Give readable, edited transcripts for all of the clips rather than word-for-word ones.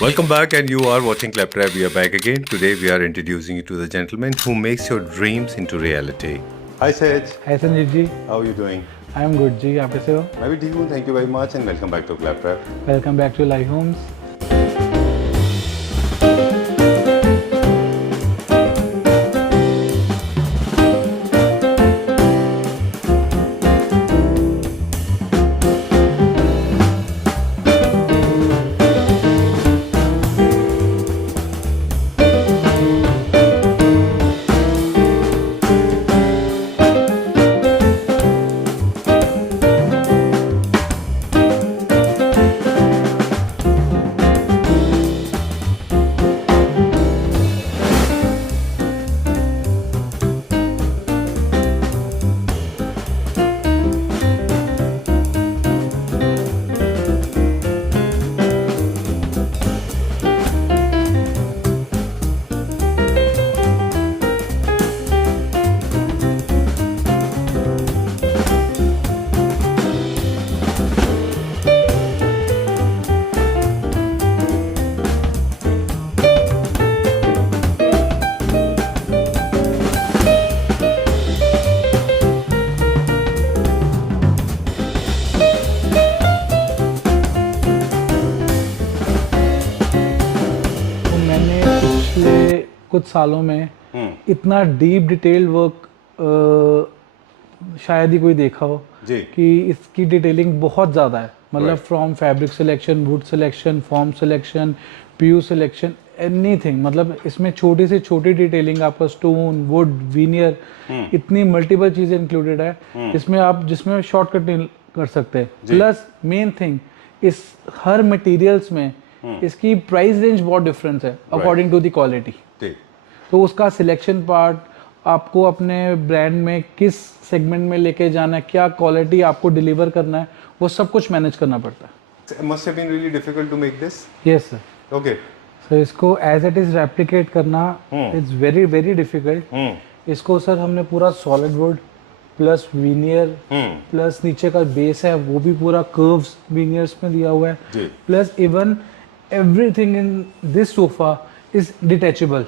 Welcome back, and you are watching Claptrap. We are back again. Today, we are introducing you to the gentleman who makes your dreams into reality. Hi, Sej. Hi Sanjeev ji, How are you doing? I am good जी, आप कैसे हो? मैं भी ठीक हूँ. Thank you very much, and welcome back to Claptrap. Welcome back to live homes. कुछ सालों में इतना डीप डिटेल्ड वर्क शायद ही कोई देखा हो जी. कि इसकी डिटेलिंग बहुत ज़्यादा है. मतलब from fabric selection, wood selection, form selection, PU selection, anything. मतलब इसमें छोटी से छोटी डिटेलिंग, आपका स्टोन, वुड, वीनियर, इतनी मल्टीपल चीज़ें इंक्लूडेड है इसमें. आप जिसमें शॉर्टकट नहीं कर सकते. प्लस मेन थिंग, इस हर मटेरियल्स में इसकी प्राइस रेंज बहुत डिफरेंस है अकॉर्डिंग टू द क्वालिटी. तो उसका सिलेक्शन पार्ट, आपको अपने ब्रांड में किस सेगमेंट में लेके जाना है, क्या क्वालिटी आपको डिलीवर करना है, वो सब कुछ मैनेज करना पड़ता है. It must have been really difficult to make this. Yes sir. Okay. सो इसको एज इट इज रेप्लिकेट करना इट्स वेरी वेरी डिफिकल्ट. इसको सर हमने पूरा solid wood plus veneer plus नीचे का बेस है वो भी पूरा कर्व्स वीनियर्स में दिया हुआ है. Plus even everything in this sofa is detachable.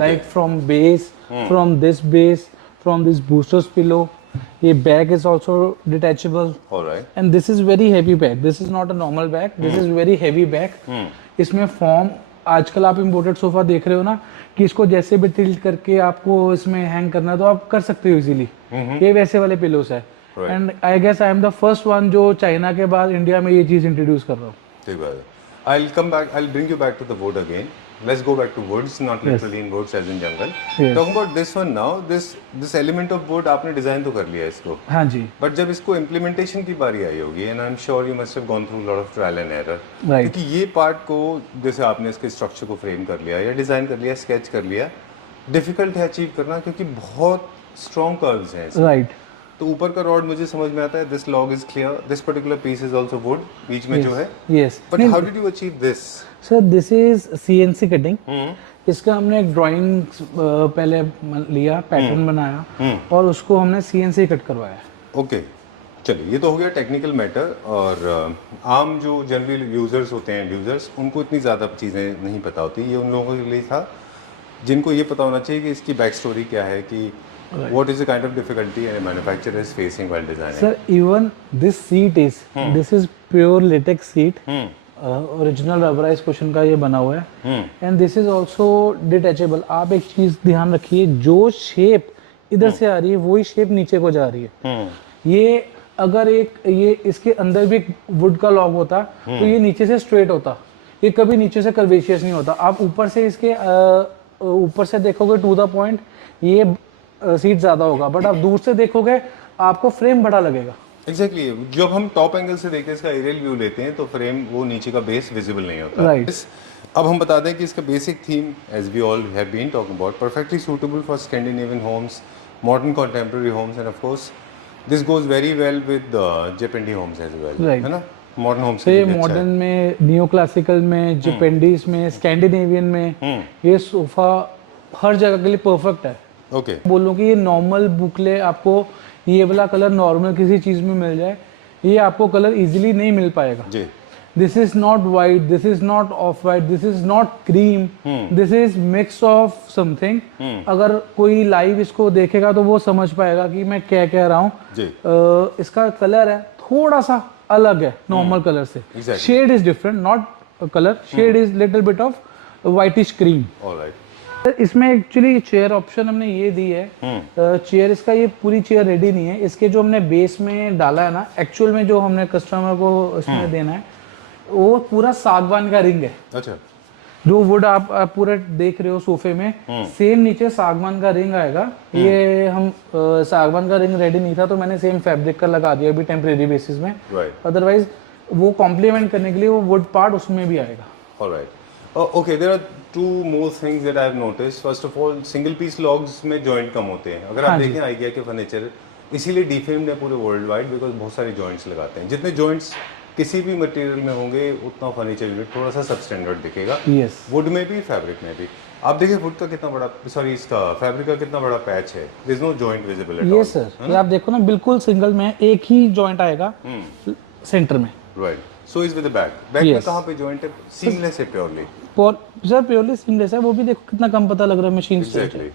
Like from base, from this base, from this boosters pillow. ये bag is also detachable. All right. And this is very heavy bag. This is not a normal bag. This is very heavy bag. इसमें form, आजकल आप imported sofa देख रहे हो ना कि इसको जैसे भी टिल्ट करके आपको इसमें हैंग करना है तो आप कर सकते हो इजीली. ये वैसे वाले पिलोस है. And I guess I am the first one जो चाइना के बाद इंडिया में ये चीज़ इंट्रोड्यूस कर रहा हूँ. ठीक है. I'll come back. I'll bring you back to the wood again. Let's go back to woods, not literally in woods as in jungle. Yes. Talking about this one now, this element of wood आपने design तो कर लिया इसको. हाँ जी. But जब इसको implementation की बारी आई होगी, and I am sure you must have gone through lot of trial and error. क्योंकि ये पार्ट को जैसे आपने इसके स्ट्रक्चर को फ्रेम कर लिया या डिजाइन कर लिया, स्केच कर लिया, डिफिकल्ट है अचीव करना क्योंकि बहुत स्ट्रॉन्ग कर्व्स हैं. राइट. तो ऊपर का रॉड मुझे समझ में आता है. This log is clear. This particular piece is also wood बीच में जो है. Yes. But how did you achieve this? Sir this is CNC cutting. इसका हमने एक ड्राइंग पहले लिया, पैटर्न बनाया और उसको हमने सीएनसी कट करवाया. ओके. चलिए, ये तो हो गया टेक्निकल मैटर. और आम जो जनरल यूजर्स होते हैं, यूजर्स, उनको इतनी ज़्यादा चीज़ें नहीं पता होती. ये उन लोगों के लिए था जिनको ये पता होना चाहिए कि इसकी बैक स्टोरी क्या है, कि what is the kind of difficulty a manufacturer is facing while designing. Sir, even this seat is this is pure latex seat. Original rubberise cushion का ये बना हुआ है. And this is also detachable. आप एक चीज ध्यान रखिए, जो शेप इधर से आ रही है वही शेप नीचे को जा रही है. ये अगर ये इसके अंदर भी वुड का लॉग होता तो ये नीचे से स्ट्रेट होता, ये कभी नीचे से कर्वेशियस नहीं होता. आप ऊपर से इसके ऊपर से देखोगे टू द पॉइंट ये सीट ज्यादा होगा, बट आप दूर से देखोगे आपको फ्रेम बड़ा लगेगा. एग्जैक्टली. जब हम टॉप एंगल से देखते हैं, इसका एरियल व्यू लेते हैं, तो फ्रेम वो नीचे का बेस विजिबल नहीं होता. राइट. अब हम बता दें कि इसका basic theme, as we all have been talking about, perfectly suitable for Scandinavian homes, modern contemporary homes, and of course this goes very well with Japandi homes as well. है ना? मॉडर्न होम्स से modern में, neo classical में, Japandis में, Scandinavian में ये sofa हर जगह के लिए परफेक्ट है. ओके. बोलूं कि ये नॉर्मल बुकले आपको ये वाला कलर नॉर्मल किसी चीज़ में मिल जाए, ये आपको कलर इजीली नहीं मिल पाएगा. जी. This is not white, this is not off white, this is not cream, this is mix of something. अगर कोई लाइव इसको देखेगा तो वो समझ पाएगा कि मैं क्या कह रहा हूँ। इसका कलर है थोड़ा सा अलग है नॉर्मल कलर से, shade is different, not colour, shade is little bit of whitish cream. इसमें एक्चुअली चेयर ऑप्शन हमने ये दी है। चेयर इसका ये पूरी चेयर रेडी नहीं है, इसके जो हमने बेस में डाला है ना, एक्चुअल में जो हमने कस्टमर को इसमें देना है वो पूरा सागवान का रिंग है। अच्छा, जो वुड आप पूरे देख रहे हो सोफे में, सेम नीचे सागवान का रिंग आएगा। ये हम सागवान का रिंग रेडी नहीं था तो मैंने सेम फैब्रिक का लगा दिया अभी टेम्परेरी बेसिस में। अदरवाइज वो कॉम्प्लीमेंट करने के लिए वो वुड पार्ट उसमें भी आएगा। Alright, okay, there are two more things that I have noticed. First of all, single piece logs में जॉइंट कम होते हैं। अगर आप देखें आइडिया के फर्नीचर इसीलिए डिफेम्ड है पूरे वर्ल्ड वाइड, बिकॉज बहुत सारे जॉइंट्स लगाते हैं। जितने जॉइंट्स किसी भी मटेरियल में होंगे उतना फर्नीचर यूनिट थोड़ा सा सबस्टैंडर्ड दिखेगा। वुड में भी, फैब्रिक में भी। आप देखिए वुड का कितना बड़ा, सॉरी इसका फैब्रिक का कितना बड़ा पैच है। There is no joint visible at all. Yes sir, ये आप देखो ना, बिल्कुल सिंगल में एक ही जॉइंट आएगा सेंटर में। Right, so is with the back में कहां पे जॉइंट है? सीमलेस है प्योरली। सर प्योरली सीमलेस है, वो भी देखो कितना कम पता लग रहा है मशीन से। एग्जैक्टली।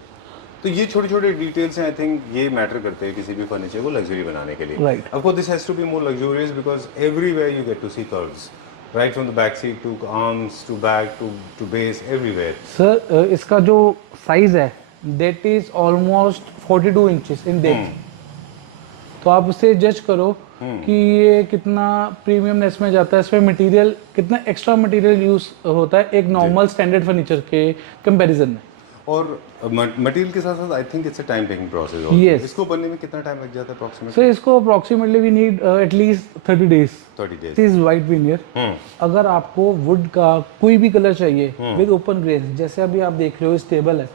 तो ये छोटे छोटे डिटेल्स हैं, आई थिंक ये मैटर करते हैं किसी भी फर्नीचर को लग्जरी बनाने के लिए। Right, of course this has to be more luxurious because everywhere you get to see curves, right from the back seat to arms to back to base, everywhere. Sir इसका जो size है that is almost 42 inches in depth. तो आप उससे जज करो कि ये कितना प्रीमियमनेस में जाता है। इसमें मटेरियल कितना एक्स्ट्रा मटेरियल यूज होता है एक नॉर्मल स्टैंडर्ड फर्नीचर के कंपैरिजन में। और मटेरियल के साथ साथ I think it's a time taking process. Yes. इसको बनने में कितना टाइम लग जाता है अप्रोक्सीमेटली? सो इसको approximately we need at least 30 days. 30 days. This is white veneer. अगर आपको वुड का कोई भी कलर चाहिए विद ओपन ग्रेन्स, जैसे अभी आप देख रहे हो इस टेबल है,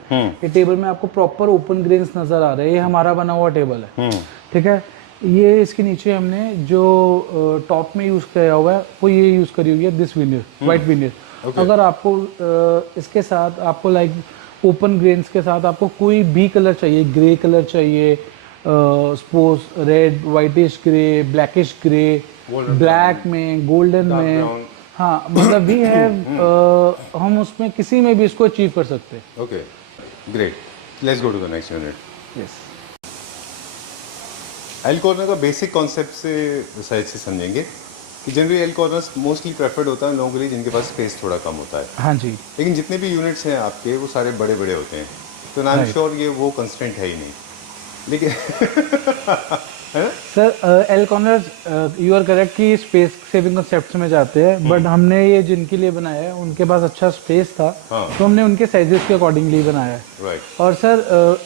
ये टेबल में आपको प्रॉपर ओपन ग्रेन्स नजर आ रहे हैं। ये हमारा बना हुआ टेबल है, ठीक है। ये इसके नीचे हमने जो टॉप में यूज किया हुआ है वो ये यूज करी हुई है, दिस विनियर, वाइट विनियर। अगर आपको इसके साथ आपको लाइक ओपन ग्रेन्स के साथ आपको कोई भी कलर चाहिए, ग्रे कलर चाहिए, suppose red, whitish grey, blackish grey, black में, गोल्डन में, हाँ मतलब भी है, हम उसमें किसी में भी इसको अचीव कर सकते हैं। Okay, great, let's go to the next unit. Yes, L corner का बेसिक कॉन्सेप्ट से साइड से समझेंगे कि generally L corners mostly preferred होता है लोगों के लिए जिनके पास स्पेस थोड़ा कम होता है। हाँ जी। लेकिन जितने भी यूनिट्स हैं आपके वो सारे बड़े बड़े होते हैं, तो आई एम श्योर ये वो कंस्ट्रेंट है ही नहीं, लेकिन sir L corner you are correct कि स्पेस सेविंग कॉन्सेप्ट्स में जाते हैं, बट हमने ये जिनके लिए बनाया है उनके पास अच्छा स्पेस था, तो हमने उनके साइजेस के अकॉर्डिंगली बनाया है। राइट। और सर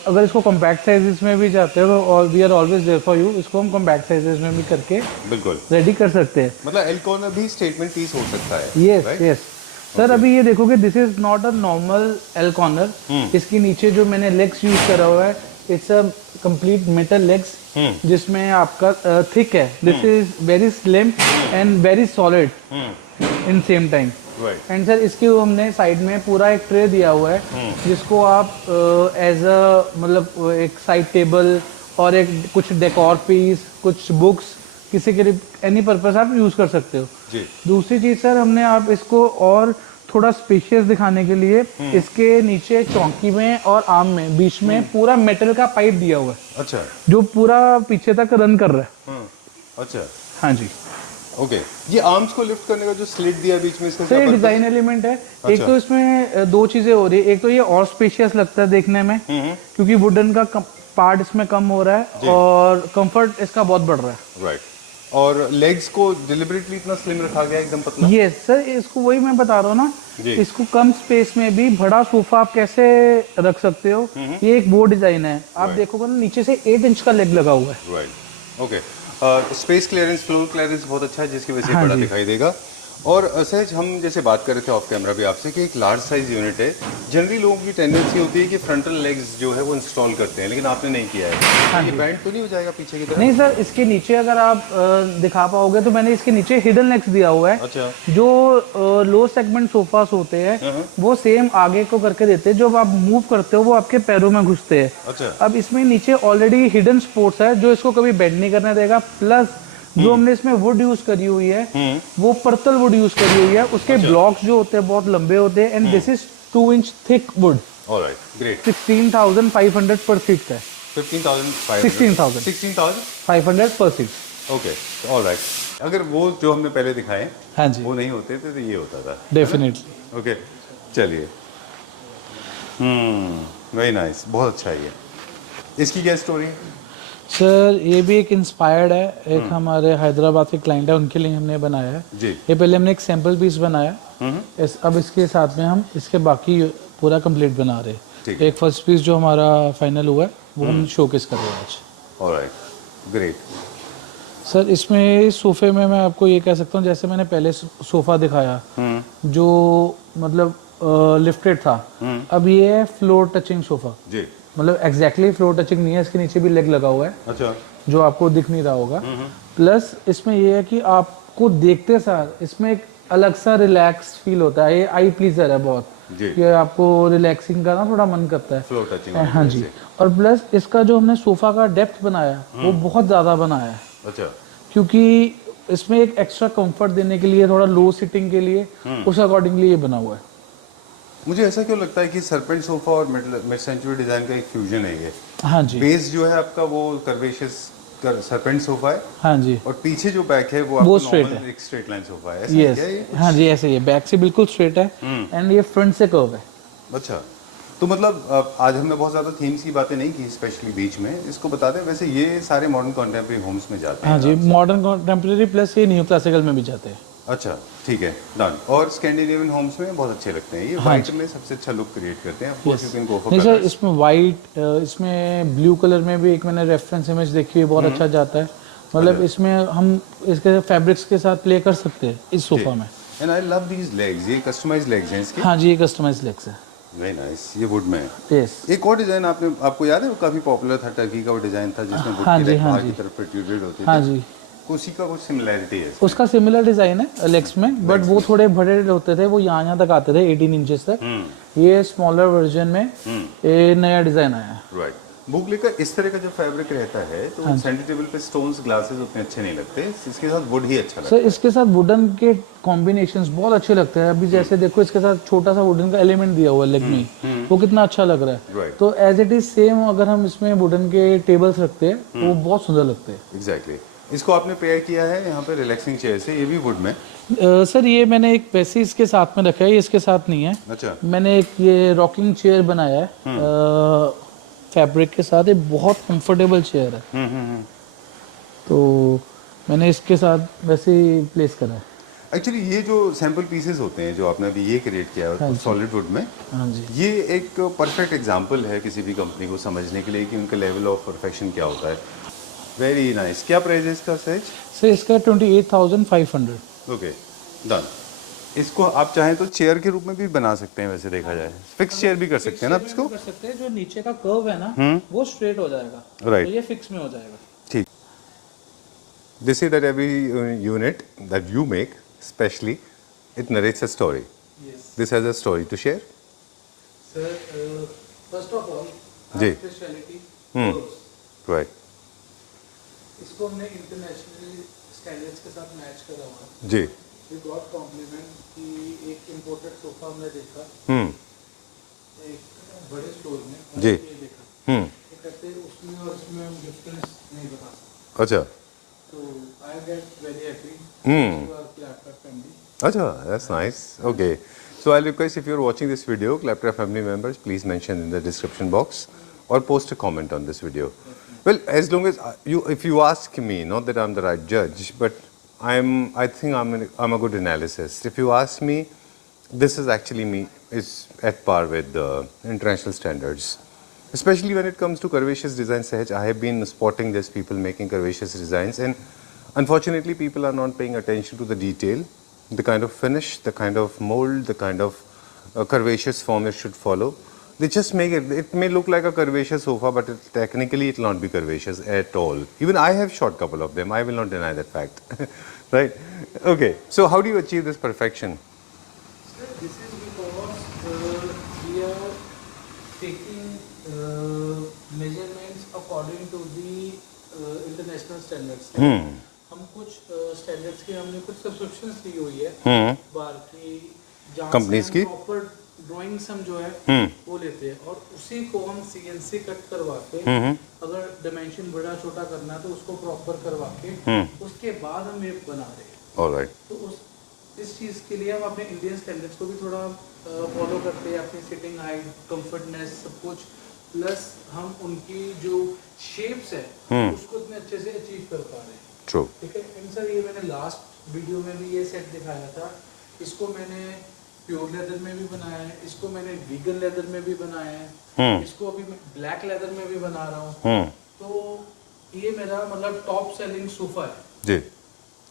अगर इसको कॉम्पैक्ट साइजेस में भी जाते हो और we are always there for you, इसको हम कॉम्पैक्ट साइजेस में भी करके बिल्कुल रेडी कर सकते हैं। मतलब एल कॉर्नर भी स्टेटमेंट पीस हो सकता है। यस यस सर, अभी ये देखोगे this is not a normal L corner. इसके नीचे जो मैंने लेग्स यूज करा हुआ है, it's a complete metal legs जिसमें आपका थिक है। This is very slim and very solid in same time. And sir इसके हमने साइड में पूरा एक ट्रे दिया हुआ है जिसको आप एज अ मतलब एक साइड टेबल और एक कुछ डेकोर पीस, कुछ बुक्स, किसी के लिए एनी पर्पस आप यूज कर सकते हो जी। दूसरी चीज सर, हमने आप इसको और थोड़ा स्पेशियस दिखाने के लिए इसके नीचे चौकी में और आर्म में बीच में पूरा मेटल का पाइप दिया हुआ है। अच्छा, जो पूरा पीछे तक रन कर रहा है। अच्छा, हाँ जी। ओके, ये आर्म्स को लिफ्ट करने का जो स्लिट दिया बीच में, इसका सर क्या डिजाइन एलिमेंट है। एक तो इसमें दो चीजें हो रही है, एक तो ये और स्पेशियस लगता है देखने में क्योंकि वुडन का पार्ट इसमें कम हो रहा है और कंफर्ट इसका बहुत बढ़ रहा है। राइट। और लेग्स को डिलिबरेटली इतना स्लिम रखा गया, एकदम पतला। यस सर, इसको वही मैं बता रहा हूँ ना, इसको कम स्पेस में भी बड़ा सोफा आप कैसे रख सकते हो। ये एक वो डिजाइन है, आप देखोगे ना नीचे से 8 इंच का लेग लगा हुआ है। Right, okay. Space clearance, floor clearance बहुत अच्छा है जिसकी वजह से बड़ा दिखाई देगा। और सहज हम जैसे बात कर रहे थे ऑफ कैमरा भी आपसे कि एक लार्ज साइज यूनिट है, जनरली लोगों की टेंडेंसी होती है कि फ्रंटल लेग्स जो है वो इंस्टॉल करते हैं, लेकिन आपने नहीं किया है। ये बैंड तो नहीं हो जाएगा पीछे की तरफ? नहीं सर, इसके नीचे अगर आप दिखा पाओगे तो मैंने इसके नीचे हिडन लेग्स दिया हुआ है। अच्छा। जो लो सेगमेंट सोफास होते हैं वो सेम आगे को करके देते हैं, जब आप मूव करते हो वो आपके पैरों में घुसते हैं। अच्छा। अब इसमें नीचे ऑलरेडी हिडन सपोर्ट्स है जो इसको कभी बेंड नहीं करने देगा, प्लस जो हमने इसमें वुड यूज करी हुई है वो पर्तल वुड यूज करी हुई है। उसके ब्लॉक्स जो होते हैं बहुत लंबे होते हैं and this is 2 inch thick would. Alright, great. 16,500 पर सीट है। 16,500 पर सीट। Okay, alright. अगर वो जो हमने पहले दिखाए हाँ जी, वो नहीं होते थे तो ये होता था। डेफिनेटली। ओके, चलिए। वेरी नाइस, बहुत अच्छा है ये। इसकी क्या स्टोरी है? सर ये भी एक इंस्पायर्ड है, एक हमारे हैदराबाद के क्लाइंट है उनके लिए हमने बनाया है जी। ये। पहले हमने एक सैंपल पीस बनाया, अब इसके साथ में हम इसके बाकी पूरा कंप्लीट बना रहे ठीक हैं। एक फर्स्ट पीस जो हमारा फाइनल हुआ है वो हम शोकेस कर रहे हैं आज। Alright, great. सर इसमें सोफे में मैं आपको ये कह सकता हूँ, जैसे मैंने पहले सोफा दिखाया जो मतलब लिफ्टेड था, अब ये है फ्लोर टचिंग सोफा। जी। मतलब एग्जैक्टली फ्लोर टचिंग नहीं है, इसके नीचे भी लेग लगा हुआ है अच्छा। जो आपको दिख नहीं रहा होगा। प्लस इसमें ये है कि आपको देखते सार इसमें एक अलग सा रिलैक्स फील होता है। ये आई प्लीजर है बहुत जी। कि आपको रिलैक्सिंग का ना थोड़ा मन करता है। Floor touching. हाँ जी। और प्लस इसका जो हमने सोफा का डेप्थ बनाया वो बहुत ज़्यादा बनाया है। अच्छा। क्योंकि इसमें एक एक्स्ट्रा कंफर्ट देने के लिए, थोड़ा लो सिटिंग के लिए उस अकॉर्डिंगली ये बना हुआ है। मुझे ऐसा क्यों लगता है कि सरपेंट सोफा और मिड सेंचुरी डिजाइन का एक फ्यूजन है ये। हाँ जी। बेस जो है आपका वो कर्वेशियस सरपेंट सोफा है हाँ जी। और पीछे जो बैक है वो आपका स्ट्रेट नॉर्मल है। एक स्ट्रेट लाइन सोफा है। ऐसा ही यस, क्या है ये? हाँ जी ऐसे ही है। बैक से बिल्कुल स्ट्रेट है एंड ये फ्रंट से कर्व है। अच्छा, तो मतलब आज हमने बहुत ज़्यादा थीम्स की बातें नहीं की, स्पेशली बीच में। इसको बता दें, वैसे ये सारे मॉडर्न कॉन्टेम्प्रेरी होम्स में जाते हैं। हाँ जी, मॉडर्न कॉन्टेम्प्रेरी प्लस ये न्यू क्लासिकल में भी जाते हैं। अच्छा, ठीक है, डन। और स्कैंडिनेवियन होम्स में बहुत अच्छे लगते हैं ये। वाइट में सबसे अच्छा लुक क्रिएट करते हैं। Of course you can go for नहीं सर, कलर्स। इसमें वाइट, इसमें ब्लू कलर में भी एक मैंने रेफरेंस इमेज देखी है, बहुत अच्छा जाता है। मतलब इसमें हम इसके फैब्रिक्स के साथ प्ले कर सकते हैं इस सोफा में। And I love these legs, ये कस्टमाइज्ड लेग्स हैं इसके। हाँ जी, ये कस्टमाइज लेग्स है। वेरी नाइस, ये वुड में है। यस। एक और डिजाइन आपको याद है, वो काफी पॉपुलर था, टर्की का वो डिजाइन था जिसमें वुड हाँ की जी, लेग हाँ बाहर जी। की तरफ प्रोट्रूडेड होती हाँ थी। जी, उसी का कुछ सिमिलैरिटी है। उसका सिमिलर डिजाइन है लेग्स में, बट वो थोड़े बड़े होते थे, वो यहाँ तक आते थे 18 इंचेस तक। ये स्मॉलर वर्जन में ये नया डिजाइन आया है। राइट। बुकले का इस तरह का जो फैब्रिक रहता है तो सेंटर टेबल पे स्टोन्स ग्लासेस उतने अच्छे नहीं लगते, इसके साथ वुड ही अच्छा लगता सर इसके साथ वुडन के कॉम्बिनेशंस बहुत अच्छे लगते हैं। अभी जैसे देखो इसके साथ छोटा सा वुडन का एलिमेंट दिया हुआ है लेग में, वो कितना अच्छा लग रहा है। Right. तो एज इट इज सेम अगर हम इसमें वुडन के टेबल्स रखते हैं तो वो बहुत सुंदर लगते हैं। है। एग्जैक्टली। इसको आपने पेयर किया है यहाँ पे रिलैक्सिंग चेयर से, ये भी वुड में। सर ये मैंने एक वैसे इसके साथ में रखा है, ये इसके साथ नहीं है। अच्छा। मैंने एक ये रॉकिंग चेयर बनाया है फैब्रिक के साथ। ये बहुत कंफर्टेबल चेयर है। तो मैंने इसके साथ वैसे ही प्लेस करा है। एक्चुअली ये जो सैंपल पीसेस होते हैं जो आपने अभी ये क्रिएट किया है सॉलिड वुड में, हाँ जी, ये एक परफेक्ट एग्जांपल है किसी भी कंपनी को समझने के लिए कि उनका लेवल ऑफ परफेक्शन क्या होता है। Very nice. क्या प्राइस है इसका सहज? सर इसका 28,500। Okay, done. इसको आप चाहें तो चेयर के रूप में भी बना सकते हैं, वैसे देखा जाए फिक्स चेयर भी कर सकते हैं ना आप इसको। कर सकते हैं, जो नीचे का कर्व है ना वो स्ट्रेट हो जाएगा, Right. तो ये फिक्स में हो जाएगा। ठीक। They say that every unit that you make, especially, it narrates a story. Yes. This has a story to share. Sir, first of all, जी। Speciality Right. इसको हमने इंटरनेशनल स्टैंडर्ड्स के साथ मैच करा हुआ है। जी। We got compliment कि एक इम्पोर्टेड सोफा हमने देखा एक बड़े स्टोर में, जी। ये देखा तो कहते हैं उसमें और इसमें हम डिफरेंस नहीं बता सकते। अच्छा। तो I get very happy to our Claptop family. Acha, that's nice. Okay. So I'll request if you're watching this video, Claptrap family members, please mention in the description box or post a comment on this video. Well, as long as if you ask me, not that I'm the right judge, but I think I'm a good analyst. If you ask me, this is actually is at par with the international standards. Especially when it comes to curvaceous design, Sahaj, I have been spotting these people making curvaceous designs, and unfortunately people are not paying attention to the detail, the kind of finish, the kind of mold, the kind of curvaceous form it should follow. They just make it may look like a curvaceous sofa, but technically it will not be curvaceous at all. Even I have shot couple of them, I will not deny that fact. Right? Okay, so how do you achieve this perfection? Sir, this is because we are taking measurements according to the international standards. हम कुछ standards की हमने कुछ subscriptions ली हुई है बार की, जहाँ Companies की? प्रॉपर ड्राइंग्स हम जो है वो लेते हैं और उसी को हम CNC कट करवा के, अगर डायमेंशन बड़ा छोटा करना है तो उसको प्रॉपर करवा के उसके बाद हम वेब बना रहे हैं। ऑलराइट। तो इस चीज़ के लिए हम अपने इंडियन स्टैंडर्ड्स को भी थोड़ा फॉलो करते हैं, अपनी सिटिंग हाइट, कंफर्टनेस, सब कुछ, प्लस हम उनकी जो शेप्स है उसको इतने अच्छे से अचीव कर पा रहे हैं। ट्रू। ठीक है। एंड सर ये मैंने लास्ट वीडियो में भी ये सेट दिखाया था, इसको मैंने प्योर लेदर में भी बनाया है, इसको मैंने वीगन लेदर में भी बनाया है, इसको अभी मैं ब्लैक लेदर में भी बना रहा हूँ। तो ये मेरा मतलब टॉप सेलिंग सोफा है जी।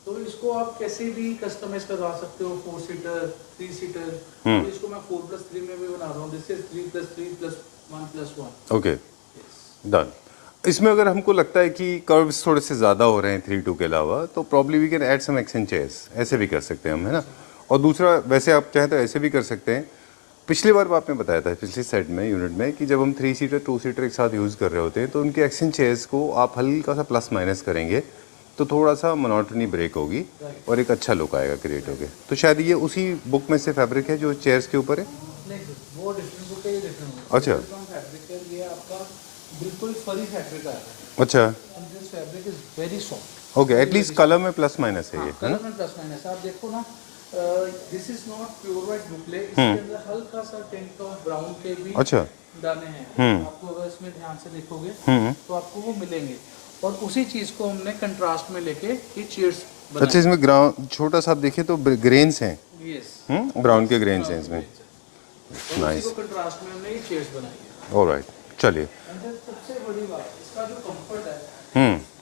तो इसको आप कैसे भी कस्टमाइज करवा सकते हो, 4 सीटर, 3 सीटर। तो इसको मैं 4+3 में भी बना रहा हूँ, दिस इज 3+3+1+1। Okay, done. इसमें अगर हमको लगता है कि कर्व्स थोड़े से ज़्यादा हो रहे हैं 3-2 के अलावा, तो probably we can add some extend chairs, ऐसे भी कर सकते हैं हम, है ना। और दूसरा, वैसे आप चाहें तो ऐसे भी कर सकते हैं। पिछली बार आपने बताया था, पिछले सेट में, यूनिट में, कि जब हम 3 सीटर 2 सीटर एक साथ यूज़ कर रहे होते हैं तो उनके एक्सटेंड चेयर्स को आप हल्का सा प्लस माइनस करेंगे तो थोड़ा सा मोनोटनी ब्रेक होगी और एक अच्छा लुक आएगा क्रिएट होके। तो शायद ये उसी बुक में से फैब्रिक है जो चेयर्स के ऊपर है। नहीं सर, वो डिफरेंट बुक है, ये डिफरेंट। अच्छा। फैब्रिक है, ये आपका बिल्कुल फरी फैब्रिक आ रहा है। अच्छा, and this fabric is very soft. Okay, at least colour में प्लस माइनस है ये, है ना। कलर में प्लस माइनस आप देखो ना, this is not pure white boucle, इसके अंदर हल्का सा टिंट ऑफ ब्राउन के भी अच्छा दाने हैं। आपको अगर इसमें ध्यान से देखोगे तो आपको वो मिलेंगे, और उसी चीज को हमने कंट्रास्ट में लेके ये चेयर्स बनाए। अच्छा, इसमें ग्राउंड छोटा सा आप देखिए तो ग्रेन्स हैं, यस, ब्राउन के ग्रेन्स हैं इसमें। और नाइस, उसी को कंट्रास्ट में हमने ये चेयर्स बनाई है। ऑलराइट, चलिए। एंड then सबसे बड़ी बात, इसका जो कंफर्ट है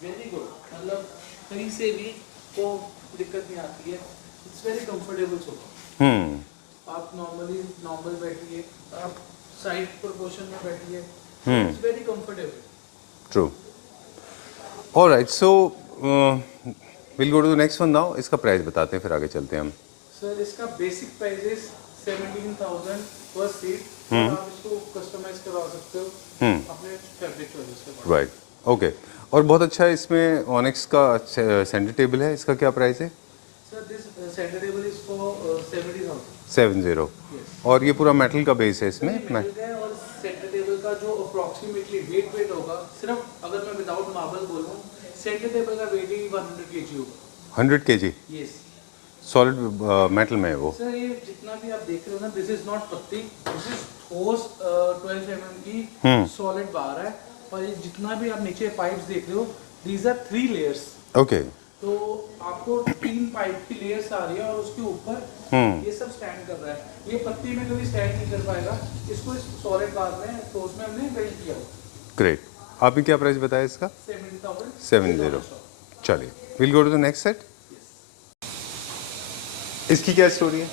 वेरी गुड, मतलब कहीं से भी को दिक्कत नहीं आती है। It's very comfortable sofa. आप नॉर्मल बैठिए, आप साइड पोजीशन में बैठिए, it's very comfortable. True. Alright, so will go to the next one now. इसका प्राइस बताते हैं, फिर आगे चलते हैं हम। सर इसका बेसिक प्राइस इज 17,000 पर सीट। आप इसको कस्टमाइज करवा सकते हो अपने फैब्रिक चॉइस के। Right, okay. और बहुत अच्छा है, इसमें ऑनिक्स का सेंटर टेबल है, इसका क्या प्राइस है? Sir this centre table is for 70,000। 70। और ये पूरा मेटल का बेस है इसमें। मेटल है, और सेंटर टेबल का जो अप्रोक्सीमेटली वेट होगा, सिर्फ अगर मैं विदाउट मार्बल बोलूँ, सेंटर टेबल का वेट ही 100 kg होगा। 100 kg यस सॉलिड मेटल में है वो। सर ये जितना भी आप देख रहे हो ना, दिस इज नॉट पत्ती, दिस इज ठोस 12 mm की सॉलिड बार है। और ये जितना भी आप नीचे पाइप्स देख रहे हो, दीज आर 3 लेयर्स। ओके, तो आपको 3 पाइप की लेयर्स आ रही है, और उसके ऊपर ये सब स्टैंड कर रहा है। ये पत्ती में कभी स्टैंड नहीं कर पाएगा, इसको इस सॉलिड बार में ठोस में हमने बिल्ड किया हुआ। ग्रेट। आपने क्या प्राइस बताया इसका? 70,000। 70। चलिए, will go to the next set. इसकी क्या स्टोरी है?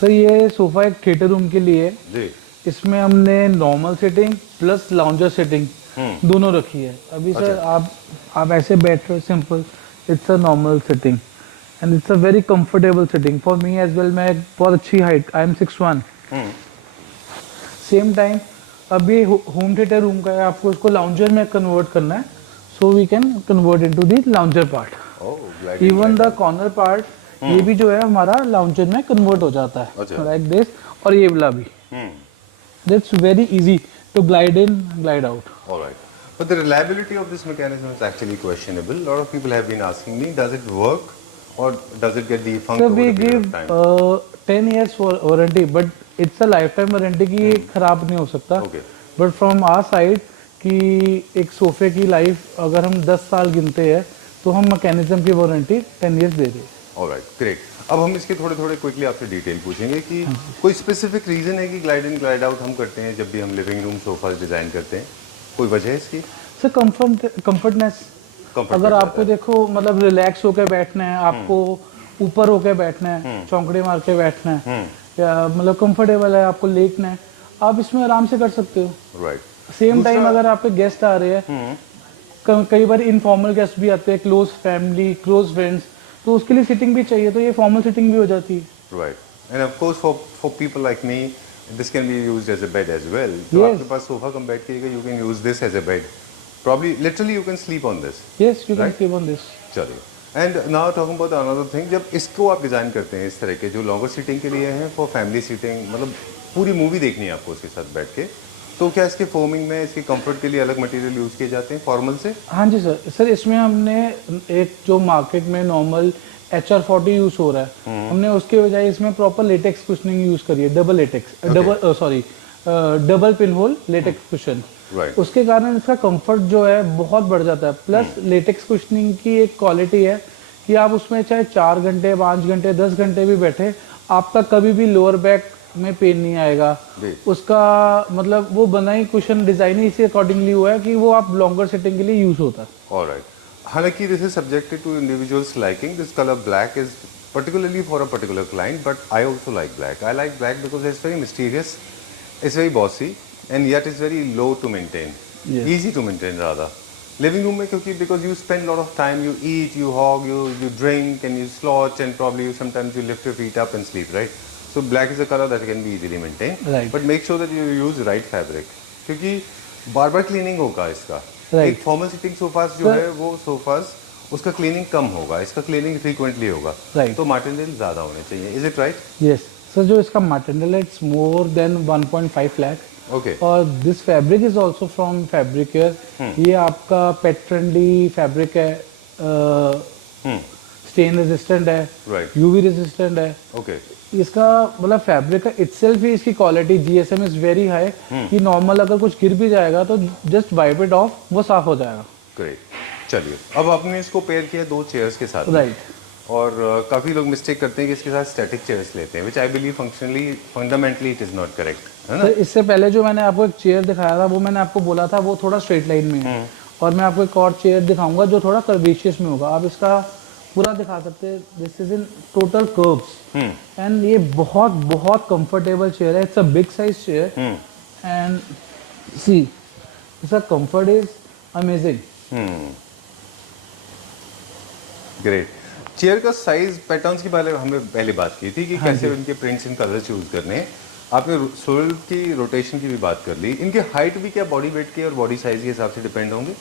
सर ये सोफा एक थिएटर रूम के लिए है जी। इसमें हमने normal setting plus lounger setting दोनों रखी है। अभी सर आप ऐसे बैठ रहे हो simple, it's a normal setting and it's a very comfortable setting for me as well. मैं बहुत अच्छी height, I am 6'1". Same time अब ये होम थिएटर रूम का है, आपको इसको लाउंजर में कन्वर्ट करना है, so we can convert into the lounger part. Even the corner part ये भी जो है हमारा लाउंजर में कन्वर्ट हो जाता है लाइक दिस, और ये वाला भी। That's very easy to glide in, glide out. All right. But the reliability of this mechanism is actually questionable. A lot of people have been asking me, does it work or does it get defunct So over we a period give of time? 10 years for warranty, but it's a lifetime warranty कि ये खराब नहीं हो सकता। Okay. But from our side कि एक सोफे की लाइफ अगर हम 10 साल गिनते हैं तो हम मैकेनिज्म की वारंटी 10 years दे रहे हैं। All right, great. अब हम इसके थोड़े थोड़े क्विकली आपसे डिटेल पूछेंगे कि कोई स्पेसिफिक रीजन है कि ग्लाइड इन ग्लाइड आउट हम करते हैं जब भी हम लिविंग रूम सोफा डिजाइन करते हैं, कोई वजह है इसकी? सर कंफर्टनेस, अगर आपको देखो मतलब रिलैक्स होकर बैठना है, आपको ऊपर होकर बैठना है, चौंकड़े मार के बैठना है, या मतलब कंफर्टेबल है, आपको लेटना है, आप इसमें आराम से कर सकते हो। राइट। सेम टाइम अगर आपके गेस्ट आ रहे हैं, कई बार इनफॉर्मल गेस्ट भी आते हैं, क्लोज फैमिली, क्लोज फ्रेंड्स, तो उसके लिए सिटिंग भी चाहिए, तो ये फॉर्मल सिटिंग भी हो जाती है। Right. And of course for people like me this can be used as a bed as well. तो आपके पास सोफा कम बेड कीजिएगा, you can use this as a bed, probably literally you can sleep on this. Yes, you can sleep on this. चलिए, and now talking about another thing, जब इसको आप design करते हैं इस तरह के जो लॉन्गर सीटिंग के लिए हैं, फॉर फैमिली सीटिंग, मतलब पूरी मूवी देखनी है आपको उसके साथ बैठ के, तो क्या इसके फोमिंग में इसके कंफर्ट के लिए अलग मटेरियल यूज़ किए जाते हैं फॉर्मल से? हाँ जी सर इसमें हमने एक जो मार्केट में नॉर्मल HR40 यूज़ हो रहा है, हमने उसके बजाय इसमें प्रॉपर लेटेक्स कुशनिंग यूज़ करी है, double latex double pin hole latex cushion. Right. उसके कारण इसका कंफर्ट जो है बहुत बढ़ जाता है। प्लस लेटेक्स कुशनिंग की एक क्वालिटी है कि आप उसमें चाहे 4 घंटे 5 घंटे 10 घंटे भी बैठे, आपका कभी भी लोअर बैक में पेन नहीं आएगा। उसका मतलब वो बनाई कुशन डिजाइन ही इसी अकॉर्डिंगली हुआ है कि वो आप लॉन्गर सिटिंग के लिए यूज होता है। ऑलराइट। हालांकि this is subjected to individuals liking, this colour black is particularly for a particular client, but I also like black. I like black because it's very mysterious, it's very bossy, and yet it's very low to maintain. Yes. Easy to maintain rather. Living room में क्योंकि because you spend a lot of time, you eat, you hog, you drink, and you slouch, and probably you sometimes you lift your feet up and sleep, right? So black is a color that can be easily maintained. Right. But make sure that you use right fabric, क्योंकि बार बार cleaning होगा इसका। Right. एक formal sitting sofas जो है वो sofas उसका cleaning कम होगा, इसका क्लीनिंग फ्रीक्वेंटली होगा। Right. तो मटेरियल ज़्यादा होने चाहिए। Is it right? Yes sir, जो इसका मटेरियल है it's more than 1.5 lakh. Okay. और this fabric is also from Fabricare. ये आपका पेट फ्रेंडली फैब्रिक है, स्टेन रेजिस्टेंट है, राइट। यूवी रेजिस्टेंट है। ओके। इसका मतलब फैब्रिक का इटसेल्फ ही इसकी quality GSM is very high कि नॉर्मल अगर कुछ गिर भी जाएगा तो जस्ट वाइप इट ऑफ, वो साफ हो जाएगा। ग्रेट। चलिए, अब आपने इसको पेयर किया 2 चेयर्स के साथ। राइट। और काफ़ी लोग मिस्टेक करते हैं कि इसके साथ स्टैटिक चेयर्स लेते हैं, which I believe fundamentally it is not correct, है ना? तो इससे पहले जो मैंने आपको एक चेयर दिखाया था वो मैंने आपको बोला था वो थोड़ा स्ट्रेट लाइन में है, और मैं आपको एक और चेयर दिखाऊंगा जो थोड़ा कर्वेशियस में होगा। आप इसका पूरा दिखा सकते हैं, this is in total curves, and ये बहुत बहुत कंफर्टेबल चेयर है। It's a big size chair, and see इसका comfort is amazing. Great. Chair का साइज पैटर्न्स की हमने पहले बात की थी कि कैसे इनके प्रिंट्स एंड कलर्स यूज करने हैं। आपने सोल की रोटेशन की भी बात कर ली। इनके हाइट भी क्या बॉडी वेट के और बॉडी साइज के हिसाब से डिपेंड होंगे?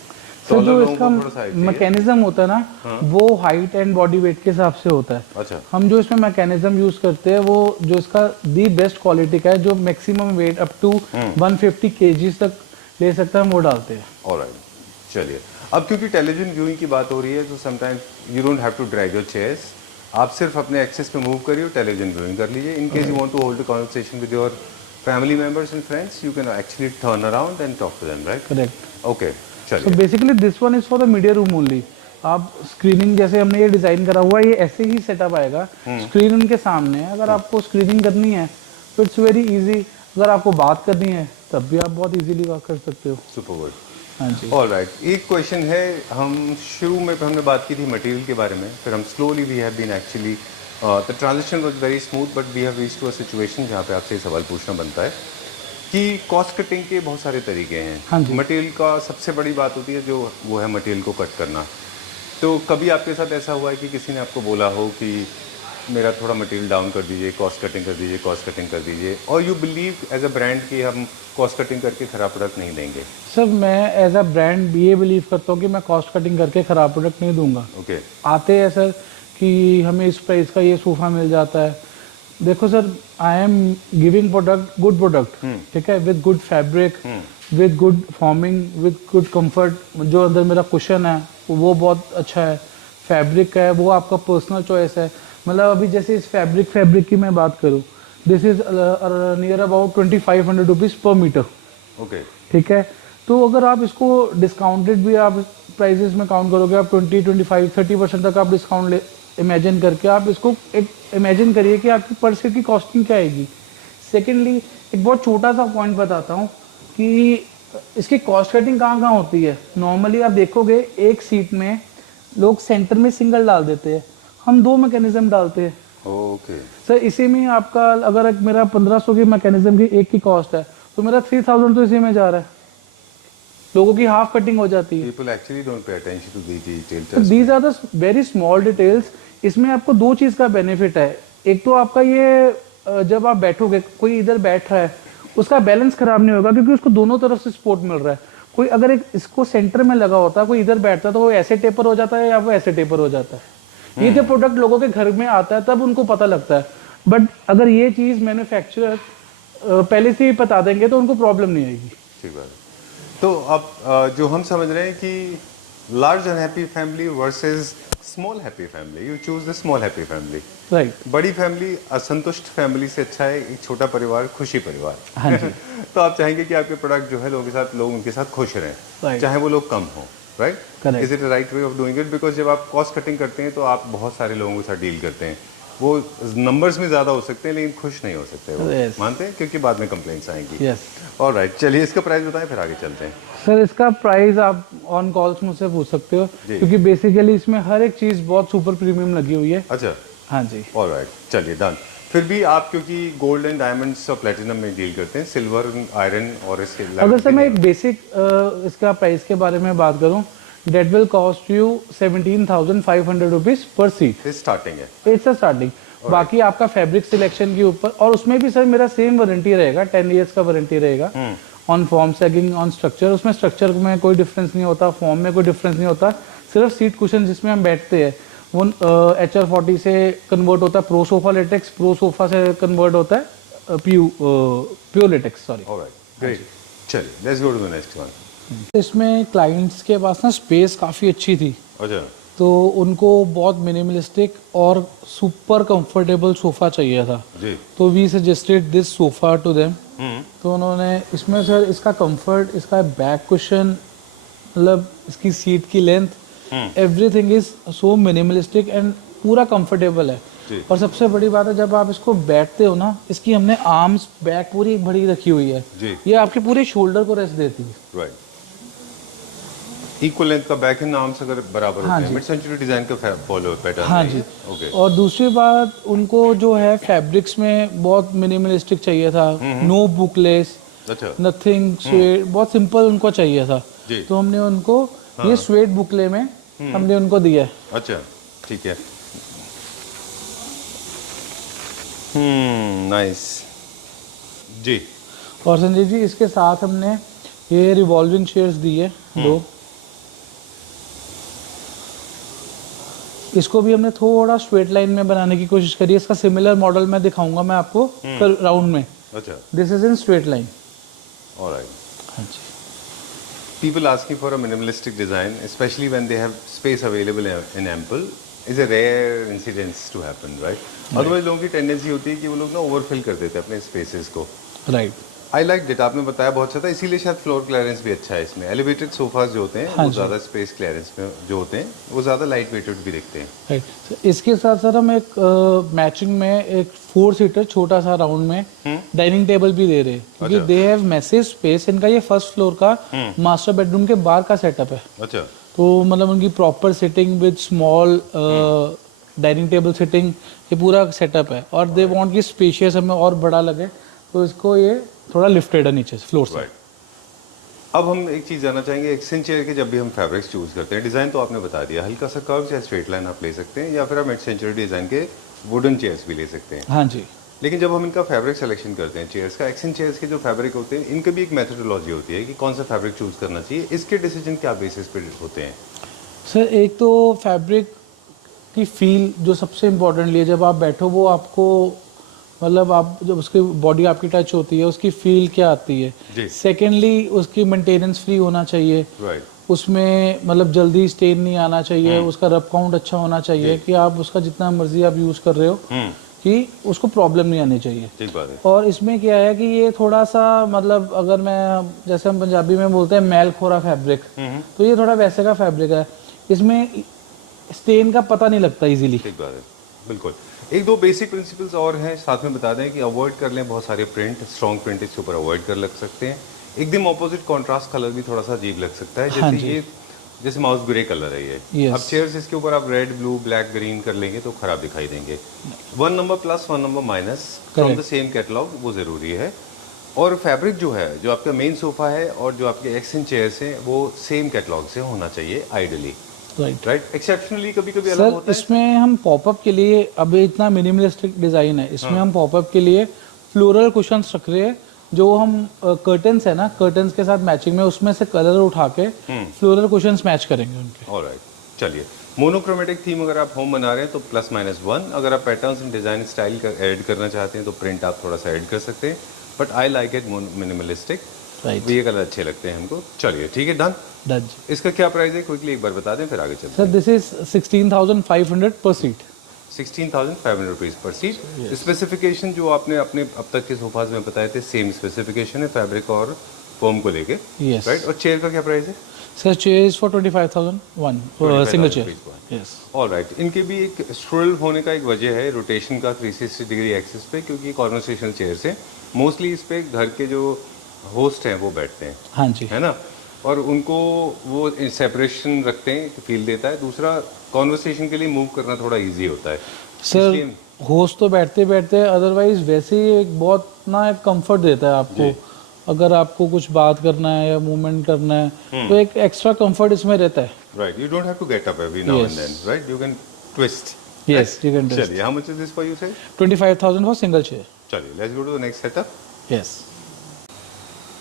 तो जो इसका मैकेनिज्म होता है ना, वो हाइट एंड बॉडी वेट के हिसाब से होता है। अच्छा। हम जो इसमें मैकेनिज्म यूज करते हैं वो जो इसका दी बेस्ट क्वालिटी का है, जो maximum weight up to 150 kg तक ले सकता है, वो डालते हैं। ऑलराइट, चलिए। अब क्योंकि टेलीविजन व्यूइंग की बात हो रही है तो sometimes you don't have to drag your chairs, आप सिर्फ अपने एक्सेस पे मूव करिए और टेलीविजन व्यूइंग कर लीजिए। In case you want to hold a conversation with your family members and friends, you can actually turn around and talk to them, right? Correct. Okay, तो चलिए। Basically this one is for the media room only. आप screening जैसे हमने ये design करा हुआ है, ये ऐसे ही सेटअप आएगा, स्क्रीन उनके सामने है। अगर आपको स्क्रीनिंग करनी है तो इट्स वेरी इजी। अगर आपको बात करनी है तब भी आप बहुत इजीली वर्क कर सकते हो। Super good. हाँ जी। ऑलराइट, एक क्वेश्चन है। हम शुरू में हमने बात की थी मटेरियल के बारे में, फिर हम slowly we have been actually the transition was very smooth, but we have reached to a situation जहाँ पे आपसे सवाल पूछना बनता है कि कॉस्ट कटिंग के बहुत सारे तरीके हैं। हाँ जी। मटेरियल का सबसे बड़ी बात होती है जो वो है मटेरियल को कट करना। तो कभी आपके साथ ऐसा हुआ है कि किसी ने आपको बोला हो कि मेरा थोड़ा मटेरियल डाउन कर दीजिए, कॉस्ट कटिंग कर दीजिए, कॉस्ट कटिंग कर दीजिए, और you believe as a brand कि हम कॉस्ट कटिंग करके खराब प्रोडक्ट नहीं देंगे? सर मैं एज अ ब्रांड ये बिलीव करता हूँ कि मैं कॉस्ट कटिंग करके ख़राब प्रोडक्ट नहीं दूंगा। ओके। आते हैं सर कि हमें इस प्राइस का ये सोफ़ा मिल जाता है। देखो sir, I am giving product, good product, ठीक है, with good fabric, with good forming, with good comfort. जो अंदर मेरा कुशन है वो बहुत अच्छा है, फैब्रिक है वो आपका पर्सनल चॉइस है। मतलब अभी जैसे इस फैब्रिक की मैं बात करूँ, this is near about 2500 rupees पर मीटर। ओके। ठीक है, तो अगर आप इसको डिस्काउंटेड भी आप प्राइजेस में काउंट करोगे, आप 20, 25, 30% तक आप डिस्काउंट इमेजिन करके आप इसको एक इमेजिन करिए कि आपकी पर सेट की कॉस्टिंग क्या आएगी। सेकेंडली, एक बहुत छोटा सा पॉइंट बताता हूँ कि इसकी कॉस्ट कटिंग कहाँ कहाँ होती है। नॉर्मली आप देखोगे एक सीट में लोग सेंटर में सिंगल डाल देते हैं, हम 2 मैकेनिज्म डालते हैं। ओके सर, इसी में आपका अगर एक मेरा 1500 की मैकेनिज्म की एक की कॉस्ट है तो मेरा 3000 तो इसी में जा रहा है। लोगों की हाफ कटिंग हो जाती है। People actually don't pay attention to these details. These are the very small details. इसमें आपको 2 चीज़ का बेनिफिट है। एक तो आपका ये जब आप बैठोगे, कोई इधर बैठ रहा है उसका बैलेंस खराब नहीं होगा क्योंकि उसको दोनों तरफ से सपोर्ट मिल रहा है। कोई अगर एक इसको सेंटर में लगा होता है, कोई इधर बैठता है तो वो ऐसे टेपर हो जाता है या वो ऐसे टेपर हो जाता है। ये जो प्रोडक्ट लोगों के घर में आता है तब उनको पता लगता है, बट अगर ये चीज मैन्युफैक्चरर पहले से ही बता देंगे तो उनको प्रॉब्लम नहीं आएगी। ठीक बात है। तो अब जो हम समझ रहे हैं कि large unhappy family versus small happy family, you choose the small happy family. Right. बड़ी फैमिली असंतुष्ट फैमिली से अच्छा है एक छोटा परिवार खुशी परिवार। हाँ जी। तो आप चाहेंगे कि आपके प्रोडक्ट जो है लोग उनके साथ खुश रहें, Right. चाहे वो लोग कम हो, right? Correct. Is it right way of doing it? Because जब आप कॉस्ट कटिंग करते हैं तो आप बहुत सारे लोगों के साथ डील करते हैं, वो नंबर्स में ज्यादा हो सकते हैं लेकिन खुश नहीं हो सकते वो। Yes. मानते हैं, क्योंकि बाद में कंप्लेंट्स आएंगी। यस ऑलराइट, चलिए इसका प्राइस बताएं फिर आगे चलते हैं। सर, इसका प्राइस आप ऑन कॉल्स मुझसे पूछ सकते हो, जी। क्योंकि बेसिकली इसमें हर एक चीज बहुत सुपर प्रीमियम लगी हुई है। अच्छा, हाँ जी। ऑलराइट, चलिए डन। फिर भी आप क्योंकि गोल्ड एंड डायमंड्स और प्लेटिनम में डील करते हैं, सिल्वर, आयरन और इसके अगर सर मैं एक बेसिक इसका प्राइस के बारे में बात करूं, that will cost you 17,500 rupees per seat. Starting है, इट्स अ स्टार्टिंग। बाकी आपका फैब्रिक सिलेक्शन के ऊपर, और उसमें भी सर मेरा सेम वारंटी रहेगा, 10 इयर्स का वारंटी रहेगा on form sagging, on structure. उसमें स्ट्रक्चर में कोई डिफरेंस नहीं होता, फॉर्म में कोई डिफरेंस नहीं होता, सिर्फ सीट कुशन जिसमें हम बैठते हैं वो HR40 से कन्वर्ट होता है pro sofa latex, pro sofa से कन्वर्ट होता है pure latex, sorry. Alright, great. चलिए let's go to the next one. इसमें क्लाइंट्स के पास ना स्पेस काफ़ी अच्छी थी, अच्छा, तो उनको बहुत मिनिमलिस्टिक और सुपर कंफर्टेबल सोफा चाहिए था, जी। तो we suggested this sofa to them. तो उन्होंने इसमें सर इसका कंफर्ट, इसका बैक कुशन, मतलब इसकी सीट की length, everything is so minimalistic and पूरा कंफर्टेबल है। जी। और सबसे बड़ी बात है, जब आप इसको बैठते हो ना, इसकी हमने आर्म्स बैक पूरी बड़ी रखी हुई है, जी। ये आपके पूरे शोल्डर को रेस्ट देती है। राइट, इक्वल लेंथ का बैक एंड आर्म्स अगर बराबर हाँ होते हैं, जी। मिड सेंचुरी डिजाइन का फॉलो पैटर्न हाँ है जी। ये? ओके। और दूसरी बात, उनको जो है फैब्रिक्स में बहुत मिनिमलिस्टिक चाहिए था, नो बुकलेस, अच्छा, नथिंग स्वेट, बहुत सिंपल उनको चाहिए था। जी। तो हमने उनको ये स्वेट बुकले में हमने उनको दिया है। अच्छा, ठीक है। नाइस जी। और संजीव जी, इसके साथ हमने ये रिवॉल्विंग चेयर्स दी है दो। इसको भी हमने थोड़ा स्ट्रेट लाइन में बनाने की कोशिश करी है। इसका सिमिलर मॉडल मैं दिखाऊंगा मैं आपको राउंड में। अच्छा, this is in straight line. Alright. हाँ जी। People asking for a minimalistic design, especially when they have space available in ample, is a rare incidence to happen, right? Otherwise लोगों की tendency होती है कि वो लोग ना ओवरफिल कर देते हैं अपने स्पेसेस को। राइट। आई लाइक डिट, आपने बताया बहुत अच्छा था, इसीलिए शायद फ्लोर क्लियरेंस भी अच्छा है इसमें। एलिवेटेड सोफाज जो होते हैं हाँ वो जी। ज़्यादा स्पेस क्लियरेंस में जो होते हैं वो ज़्यादा लाइट वेटेड भी दिखते हैं। राइट। इसके साथ सर हम एक मैचिंग में एक 4 सीटर छोटा सा राउंड में डाइनिंग टेबल भी दे रहे हैं, क्योंकि अच्छा। They have massive space. इनका ये फर्स्ट फ्लोर का मास्टर बेडरूम के बाहर का सेटअप है, अच्छा, तो मतलब उनकी proper sitting with small dining table sitting, ये पूरा सेटअप है। और दे वांट कि स्पेशियस हमें और बड़ा लगे, तो इसको ये थोड़ा लिफ्टेड है नीचे से, फ्लोर से। राइट। अब हम एक चीज़ जानना चाहेंगे, एक्सचेंज चेयर के जब भी हम फैब्रिक्स चूज करते हैं, डिज़ाइन तो आपने बता दिया, हल्का सा कर्व या स्ट्रेट लाइन आप ले सकते हैं, या फिर आप मिड सेंचुरी डिज़ाइन के वुडन चेयर्स भी ले सकते हैं। हाँ जी। लेकिन जब हम इनका फैब्रिक सिलेक्शन करते हैं चेयर्स का, एक्सचेंज चेयर्स के जो फैब्रिक होते हैं इनका भी एक मेथोडोलॉजी होती है कि कौन सा फैब्रिक चूज करना चाहिए, इसके डिसीजन क्या बेसिस पे होते हैं? सर, एक तो फैब्रिक की फील जो सबसे इम्पोर्टेंटली है, जब आप बैठो वो आपको, मतलब आप जब उसकी बॉडी आपकी टच होती है उसकी फील क्या आती जी। है। सेकेंडली उसकी मेंटेनेंस फ्री होना चाहिए, राइट, उसमें मतलब जल्दी स्टेन नहीं आना चाहिए, उसका रब काउंट अच्छा होना चाहिए, कि आप उसका जितना मर्जी आप यूज़ कर रहे हो कि उसको प्रॉब्लम नहीं आनी चाहिए। ठीक बात है। और इसमें क्या है कि ये थोड़ा सा, मतलब अगर मैं, जैसे हम पंजाबी में बोलते हैं मैल खोरा फैब्रिक, तो ये थोड़ा वैसे का फैब्रिक है, इसमें स्टेन का पता नहीं लगता इजीली। ठीक बात है, बिल्कुल। एक दो बेसिक प्रिंसिपल्स और हैं, साथ में बता दें कि अवॉइड कर लें बहुत सारे प्रिंट, स्ट्रॉन्ग प्रिंट इसके ऊपर अवॉइड कर लग सकते हैं। एकदम ऑपोजिट कॉन्ट्रास्ट कलर भी थोड़ा सा अजीब लग सकता है, हाँ जैसे जी। ये जैसे माउस ग्रे कलर है ये। Yes. अब चेयर्स इसके ऊपर आप रेड, ब्लू, ब्लैक, ग्रीन कर लेंगे तो खराब दिखाई देंगे। 1 number plus 1 number minus from the same catalogue, वो ज़रूरी है। और फैब्रिक जो है, जो आपका मेन सोफा है और जो आपके एक्सचेंज चेयर्स हैं, वो सेम कैटलॉग से होना चाहिए आइडियली। राइट। एक्सेप्शनली कभी कभी अलग सर, होता है। इसमें हम पॉपअप के लिए, अब इतना मिनिमलिस्टिक डिजाइन है, इसमें हम पॉपअप के लिए फ्लोरल कुशन्स रख रहे हैं, जो हम कर्टन्स है ना, कर्टन्स के साथ मैचिंग में उसमें से कलर उठा के फ्लोरल कुशन्स मैच करेंगे उनके। ऑलराइट, चलिए मोनोक्रोमेटिक थीम अगर आप होम बना रहे हैं तो +-1, अगर आप पैटर्न्स एंड डिज़ाइन स्टाइल का ऐड करना चाहते हैं तो प्रिंट आप थोड़ा सा ऐड कर सकते हैं, but I like it minimalistic. Right ये कलर अच्छे लगते हैं हमको। चलिए ठीक है, डन। डन। इसका क्या प्राइस है, क्विकली एक बार बता दें फिर आगे चलते सर दिस इज 16,500 पर सीट। हैं। 16,500 रुपीज़ पर सीट। स्पेसिफिकेशन जो आपने अपने अब तक के सोफाज में बताए थे सेम स्पेसिफिकेशन है, फैब्रिक और फोम को लेके, Yes. राइट। और चेयर का क्या प्राइस है? Sir chair is for 25,000 one single chair. Yes. All right. इनके भी एक स्ट्रोल होने का एक वजह है रोटेशन का 360 डिग्री एक्सिस पे, क्योंकि कॉन्वर्सेशनल चेयर से मोस्टली इस पे घर के जो होस्ट हैं वो बैठते हैं, हाँ जी। है ना, और उनको वो सेपरेशन रखते हैं, फील देता है। दूसरा, कॉन्वर्सेशन के लिए मूव करना थोड़ा इजी होता है। सर इसलिए- होस्ट तो बैठते बैठते अदरवाइज वैसे ही एक बहुत ना एक कंफर्ट देता है आपको। अगर आपको कुछ बात करना है या मूवमेंट करना है तो एक एक्स्ट्रा कंफर्ट इसमें रहता है। Right, you don't have to get up every now and Yes. Then, right, you can twist. Yes you can do. चलिए, how much is this for you से? 25,000 फॉर सिंगल चेयर। चलिए, let's go to the next setup. Yes.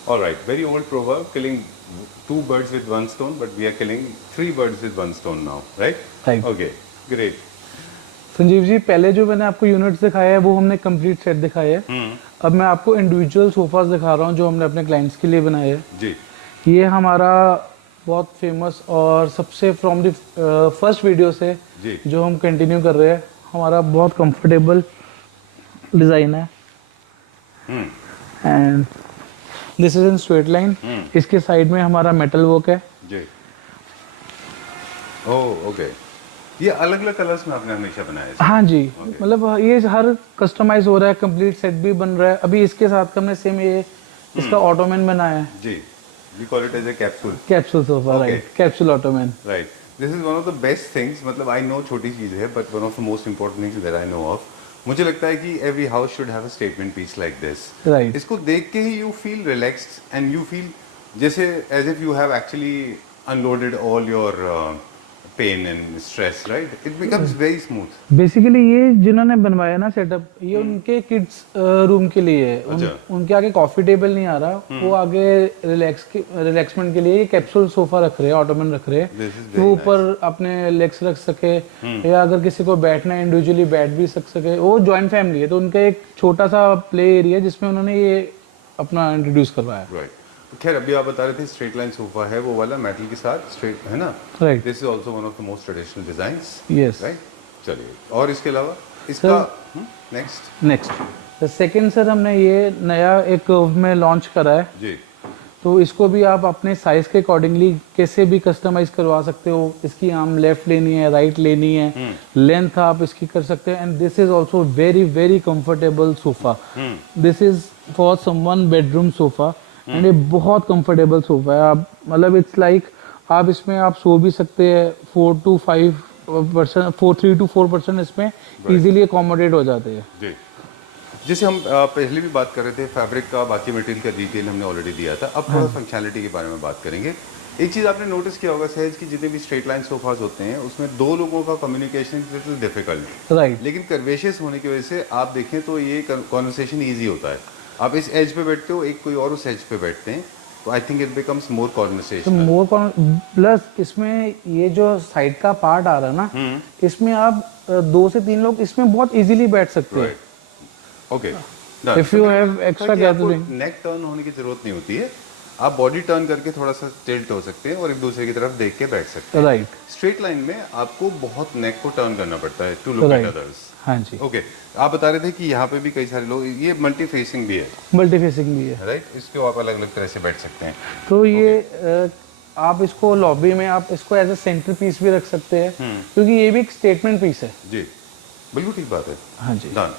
All right, very old proverb, killing two birds with one stone, but we are killing three birds with one stone now, right? Right. Okay, great. Sanjeev ji, पहले जो मैंने आपको units दिखाया है वो हमने complete set दिखाया है। अब मैं आपको इंडिविजुअल सोफास दिखा रहा हूँ जो हमने अपने क्लाइंट्स के लिए बनाए हैं। जी, ये हमारा बहुत फेमस और सबसे फ्रॉम द फर्स्ट वीडियो से जी। जो हम कंटिन्यू कर रहे हैं, हमारा बहुत कंफर्टेबल डिज़ाइन है। And this is in straight line. इसके साइड में हमारा मेटल वर्क है। जी। ओह, ओके। ये अलग अलग कलर्स में आपने हमेशा बनाए हैं? हाँ जी, मतलब ये हर कस्टमाइज हो रहा है, कंप्लीट सेट भी बन रहा है। अभी इसके साथ हमने सेम ये इसका ऑटोमैन बनाया है। जी, we call it as a capsule. Capsule sofa, Okay. Right, capsule ottoman. Right. This is one of the best things. मतलब I know छोटी चीज़ है, but one of the most important things that I know of. मुझे लगता है कि every house should have a statement piece like this. Right. इसको देख के ही you feel relaxed and you feel जैसे as if you have actually unloaded all your pain and stress, right? It becomes very smooth. Basically ये जिन्होंने बनवाया ना setup, ये उनके किड्स रूम के लिए है। अच्छा। उनके आगे कॉफी टेबल नहीं आ रहा, वो आगे रिलैक्समेंट के लिए ये कैप्सूल सोफा रख रहे हैं, ऑटोमन रख रहे हैं। This is तो very ऊपर अपने लेग्स रख सके, या अगर किसी को बैठना है इंडिविजुअली बैठ भी सके। वो जॉइंट फैमिली है तो उनका एक छोटा सा प्ले एरिया जिसमें उन्होंने ये अपना इंट्रोड्यूस करवाया। Right. खैर, अभी आप बता रहे थे स्ट्रेट लाइन सोफा है वो वाला मेटल के साथ स्ट्रेट, है ना? Right. This is also one of the most traditional designs, yes. Right? चलिए, और इसके अलावा इसका नेक्स्ट। नेक्स्ट सेकंड सर, हमने ये नया एक कर्व में लॉन्च करा है। जी, तो इसको भी आप अपने साइज के अकॉर्डिंगली कैसे भी कस्टमाइज करवा सकते हो। इसकी आर्म लेफ्ट लेनी है, राइट लेनी है, लेंथ आप इसकी कर सकते हैं। And this is also very very comfortable sofa. This is for someone bedroom sofa and ये बहुत कंफर्टेबल सोफा है। आप मतलब इट्स लाइक आप इसमें आप सो भी सकते हैं। 4 to 5%, 3 to 4% इसमें इजीली अकोमोडेट हो जाते हैं। जी। जैसे हम पहले भी बात कर रहे थे फैब्रिक का, बाकी मटेरियल का डिटेल हमने ऑलरेडी दिया था। अब थोड़ा फंक्शनैलिटी के बारे में बात करेंगे। एक चीज़ आपने नोटिस किया होगा सहज कि जितने भी स्ट्रेट लाइन सोफाज होते हैं उसमें दो लोगों का कम्युनिकेशन लिटिल डिफिकल्ट, राइट। लेकिन कर्वेशियस होने की वजह से आप देखें तो ये कॉन्वर्सेशन ईजी होता है। आप इस एज पे बैठते हो, एक कोई और उस एज पे बैठते हैं, तो I think it becomes more तो कॉन्वर्सेशन। मोर प्लस इसमें ये जो साइड का पार्ट आ रहा है ना, इसमें आप 2 से 3 लोग इसमें बहुत इजीली बैठ सकते हैं। Okay, If you have extra gathering. Neck turn होने की जरूरत नहीं होती है, आप बॉडी टर्न करके थोड़ा सा टिल्ट हो सकते हैं और एक दूसरे की तरफ देख के बैठ सकते हैं। राइट। स्ट्रेट लाइन में आपको बहुत नेक को टर्न करना पड़ता है टू लुक एट अदर्स। हाँ जी। ओके, आप बता रहे थे कि यहाँ पे भी कई सारे लोग, ये मल्टी फेसिंग भी है, मल्टी फेसिंग भी है। राइट? इसके आप अलग अलग तरह से बैठ सकते हैं। तो ये आप इसको लॉबी में आप इसको एज ए सेंटर पीस भी रख सकते हैं, क्योंकि ये भी एक स्टेटमेंट पीस है। जी, बिल्कुल ठीक बात है। हाँ जी। डन।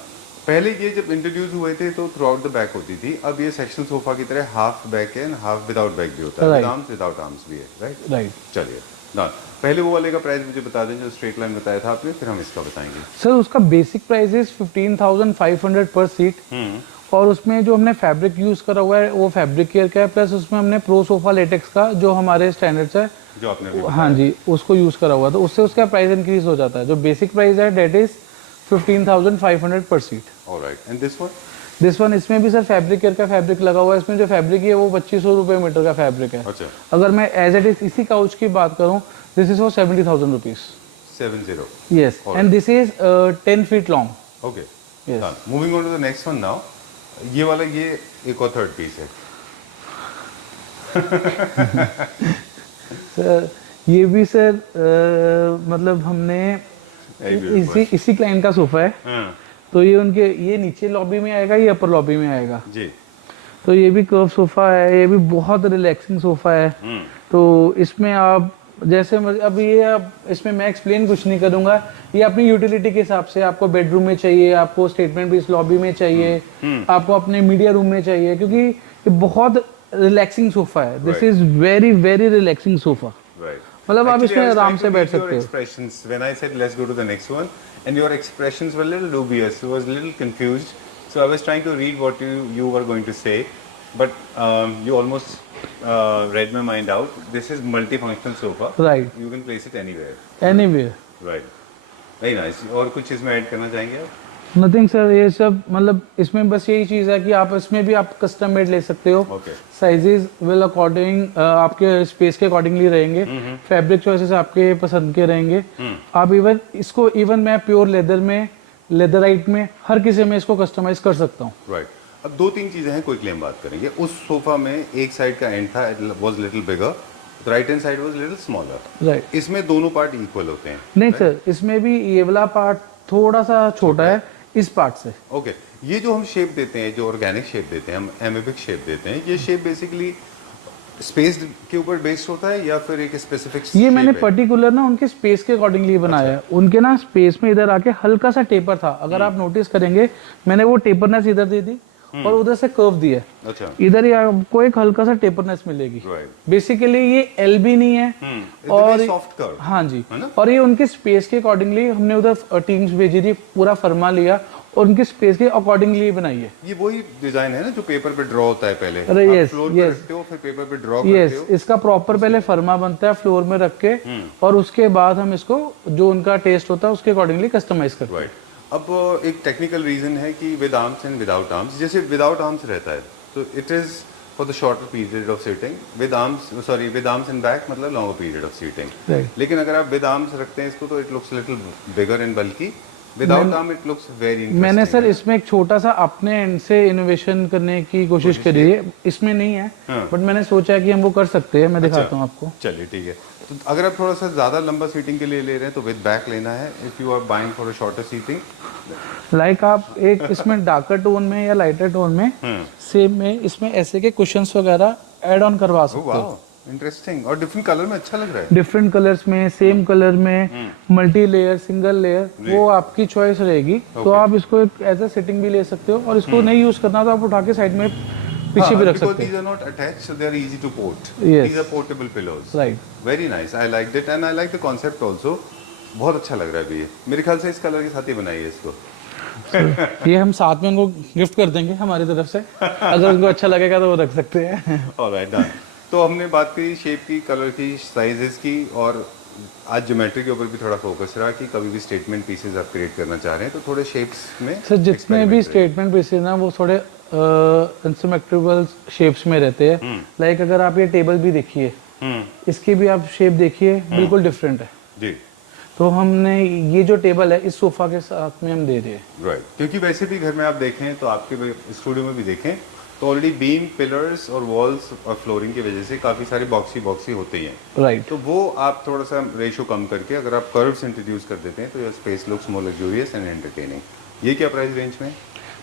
पहले ये जब इंट्रोड्यूस हुए थे तो थ्रू आउट द बैक होती थी, अब ये सेक्शनल सोफा की तरह हाफ बैक है एंड हाफ विदाउट बैक भी होता है, Right. With arms without arms भी है, राइट? राइट। चलिए, डन। पहले वो वाले का प्राइस मुझे बता दें जो स्ट्रेट लाइन बताया था आपने, फिर हम इसका बताएंगे। सर उसका बेसिक प्राइस इज 15,500 पर सीट, और उसमें जो हमने फैब्रिक यूज करा हुआ है वो फैब्रिक केयर का है, प्लस उसमें हमने प्रो सोफा लेटेक्स का जो हमारे स्टैंडर्ड्स है, जो आपने अभी हाँ जी, उसको यूज करा हुआ, तो उससे उसका प्राइस इंक्रीज हो जाता है। जो बेसिक प्राइस है डेट इज 15,500 पर seat. Alright, and this one? This one, इसमें भी सर फैब्रिक केयर का फैब्रिक लगा हुआ है। इसमें जो फैब्रिक है वो 2500 रुपये मीटर का फैब्रिक है। अच्छा, अगर मैं एज इट इज इसी काउच की बात करूं, this is for 70,000 rupees. 70. Yes, All and this is 10 feet long. Okay. Yes. Done. Moving on to the next one now. ये वाला ये एक और थर्ड पीस है. सर ये भी सर मतलब हमने Very beautiful. इसी क्लाइंट का सोफा है. हाँ. तो ये उनके ये नीचे लॉबी में आएगा, ये अपर लॉबी में आएगा. जी. तो ये भी कर्व सोफा है, ये भी बहुत रिलैक्सिंग सोफा है. तो इसमें आप जैसे अब ये आप इसमें मैं एक्सप्लेन कुछ नहीं करूंगा, ये अपनी यूटिलिटी के हिसाब से आपको बेडरूम में चाहिए, आपको स्टेटमेंट पीस लॉबी में चाहिए, आपको अपने मीडिया रूम में चाहिए, क्योंकि ये बहुत रिलैक्सिंग सोफा है. This is very very relaxing sofa. Right. मतलब आप Actually, इसमें I was आराम trying से to बैठ read your सकते हो. expressions when I said let's go to the next one, and your expressions were a little dubious. I was a little confused. So I was trying to read what you were going to say, but you almost read my mind out. This is multifunctional sofa. Right. You can place it anywhere. Anywhere. Right. Very nice. और कुछ इसमें add करना चाहेंगे आप? Nothing sir, ये सब मतलब इसमें बस यही चीज़ है कि आप इसमें भी आप कस्टम मेड ले सकते हो. Okay. साइजेस विल अकॉर्डिंग आपके स्पेस के अकॉर्डिंगली रहेंगे. फैब्रिक चॉइसेस आपके पसंद के रहेंगे. आप इवन इसको मैं प्योर लेदर में, लेदराइट में, हर किसी में इसको कस्टमाइज कर सकता हूँ. राइट. अब दो तीन चीजें हैं, कोई क्लेम बात करेंगे. उस सोफा में एक साइड का एंड था, it was little bigger, right hand side was little smaller. Right. इसमें दोनों पार्ट इक्वल होते हैं. नहीं सर, इसमें भी ये वाला पार्ट थोड़ा सा छोटा है इस पार्ट से. ओके. ये जो हम शेप देते हैं, जो ऑर्गेनिक शेप देते हैं, हम एमेबिक शेप देते हैं, ये शेप बेसिकली स्पेस के ऊपर बेस्ड होता है या फिर एक स्पेसिफिक? ये मैंने पर्टिकुलर ना उनके स्पेस के अकॉर्डिंगली बनाया है. उनके ना स्पेस में इधर आके हल्का सा टेपर था, अगर आप नोटिस करेंगे मैंने वो टेपरनेस इधर दे दी और उधर से कर्व दिया. अच्छा. इधर ही आपको एक हल्का सा टेपरनेस मिलेगी. बेसिकली ये एल भी नहीं है और सॉफ्ट कर्व. हाँ जी. और ये उनके स्पेस के अकॉर्डिंगली हमने उधर टीम्स भेजी थी, पूरा फर्मा लिया और उनके स्पेस के अकॉर्डिंगली बनाई है. ये वही डिजाइन है ना जो पेपर पे ड्रॉ होता है पहले? अरे आप यस, फ्लोर पे रखते हो, फिर पेपर पे ड्रॉ करते हो. इसका प्रॉपर पहले फर्मा बनता है फ्लोर में रख के, और उसके बाद हम इसको जो उनका टेस्ट होता है उसके अकॉर्डिंगली कस्टमाइज करते हैं. अब एक टेक्निकल रीजन है कि with arms and without arms. जैसे विदाउट आर्म्स रहता है तो it is for the shorter period of seating. With arms and back मतलब लॉन्गर पीरियड ऑफ सीटिंग. लेकिन अगर आप विद आर्म्स रखते हैं इसको तो it looks little bigger and bulky. Without arm it looks very interesting. मैंने सर इसमें एक छोटा सा अपने एंड से इनोवेशन करने की कोशिश करी है. इसमें नहीं है बट मैंने सोचा कि हम वो कर सकते हैं. मैं दिखाता हूँ आपको. चलिए ठीक है. तो अगर आप थोड़ा सा ज्यादा लंबा सीटिंग के लिए ले रहे हैं तो विद बैक लेना है. If you are buying for a shorter seating, like आप एक इसमें डार्कर टोन में या लाइटर टोन में सेम में इसमें ऐसे के कुशन्स वगैरह ऐड ऑन करवा सकते हो. इंटरेस्टिंग. और डिफरेंट कलर में अच्छा लग रहा है. डिफरेंट कलर्स में, सेम कलर में, मल्टी लेयर, सिंगल लेयर, वो आपकी चॉइस रहेगी. तो आप इसको एक एज अ सिटिंग भी ले सकते हो और इसको नहीं यूज करना तो आप उठा के साइड में पीछे भी रख सकते हो. These are not attached, so they are easy to port. Yes. These are portable pillows. Right. Very nice. I liked it and I like the concept also. बहुत अच्छा लग रहा है अभी ये. मेरे ख्याल से इस कलर के साथ ही बनाई है इसको. ये हम साथ में उनको गिफ्ट कर देंगे हमारी तरफ से. अगर उनको अच्छा लगेगा तो वो रख सकते हैं. Alright, done. तो हमने बात करी शेप की, कलर की, साइजेस की, और आज ज्योमेट्री के ऊपर भी थोड़ा फोकस रहा कि कभी भी स्टेटमेंट पीसेस आप क्रिएट करना चाह रहे हैं तो थोड़े शेप्स में सर जितने भी स्टेटमेंट पीसेस ना वो थोड़े अनसिमेट्रिकल शेप्स में रहते हैं. लाइक अगर आप ये टेबल भी देखिए, इसकी भी आप शेप देखिए, बिल्कुल डिफरेंट है जी. तो हमने ये जो टेबल है इस सोफा के साथ में हम दे रहे हैं. राइट. क्योंकि वैसे भी घर में आप देखें तो आपके स्टूडियो में भी देखें तो ऑलरेडी बीम, पिलर्स और वॉल्स और फ्लोरिंग की वजह से काफ़ी सारे बॉक्सी होते ही हैं. राइट. तो वो आप थोड़ा सा रेशो कम करके अगर आप कर्व्स इंट्रोड्यूस कर देते हैं तो your space looks more luxurious and entertaining. ये क्या प्राइस रेंज में?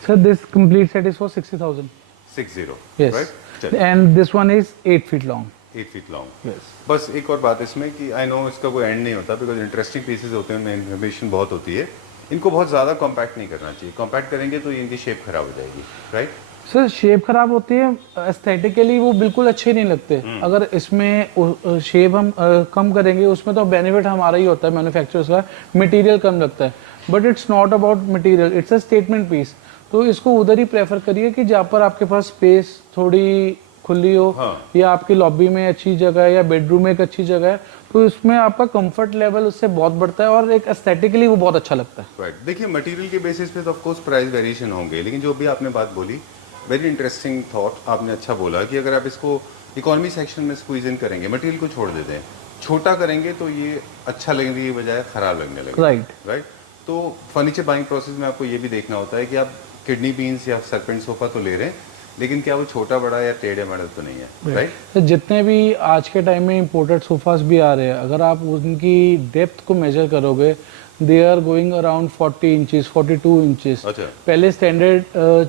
Sir this complete set is for 60,000. 60. Yes. Right. And this one is 8 feet long. 8 feet long. Yes. बस एक और बात इसमें कि आई नो इसका कोई एंड नहीं होता बिकॉज इंटरेस्टिंग पीसेज होते हैं, उनमें इन्फॉर्मेशन बहुत होती है. इनको बहुत ज़्यादा कॉम्पैक्ट नहीं करना चाहिए. कॉम्पैक्ट करेंगे तो इनकी शेप खराब हो जाएगी. राइट. सर शेप खराब होती है, एस्थेटिकली वो बिल्कुल अच्छे नहीं लगते. अगर इसमें शेप हम कम करेंगे उसमें तो बेनिफिट हमारा ही होता है मैन्युफैक्चरर्स का. मटेरियल कम लगता है but it's not about material, it's a statement piece. तो इसको उधर ही प्रेफर करिए कि जहाँ पर आपके पास स्पेस थोड़ी खुली हो. या आपकी लॉबी में अच्छी जगह है या बेडरूम में एक अच्छी जगह है तो इसमें आपका कंफर्ट लेवल उससे बहुत बढ़ता है और एक एस्थेटिकली वो बहुत अच्छा लगता है. राइट. देखिए मटेरियल के बेसिस पे तो ऑफ कोर्स प्राइस वेरिएशन होंगे, लेकिन जो भी आपने बात बोली वेरी इंटरेस्टिंग थॉट. आपने अच्छा बोला कि अगर आप इसको इकोनॉमी सेक्शन में स्क्वीज इन करेंगे, मटेरियल को छोड़ देते हैं छोटा करेंगे तो ये अच्छा लगने की बजाय खराब लगने लगेगा। राइट। राइट। तो फर्नीचर बाइंग प्रोसेस में आपको ये भी देखना होता है कि आप किडनी बीन्स या सरपेंट सोफा तो ले रहे हैं, लेकिन क्या वो छोटा बड़ा या टेढ़े मेढ़े तो नहीं है। राइट। तो जितने भी आज के टाइम में इंपोर्टेड सोफास भी आ रहे हैं, अगर आप उनकी डेप्थ को मेजर करोगे, they are going around 40 inches 42 inches. अच्छा। पहले स्टैंडर्ड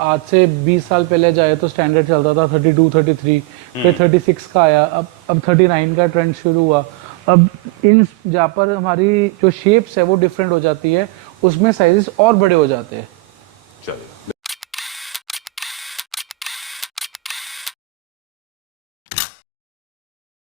आज से 20 साल पहले जाए तो स्टैंडर्ड चलता था 32 33, फिर 36 का आया, अब 39 का ट्रेंड शुरू हुआ। अब इन जहाँ पर हमारी जो शेप्स है वो डिफरेंट हो जाती है, उसमें साइजेस और बड़े हो जाते हैं। चलिए।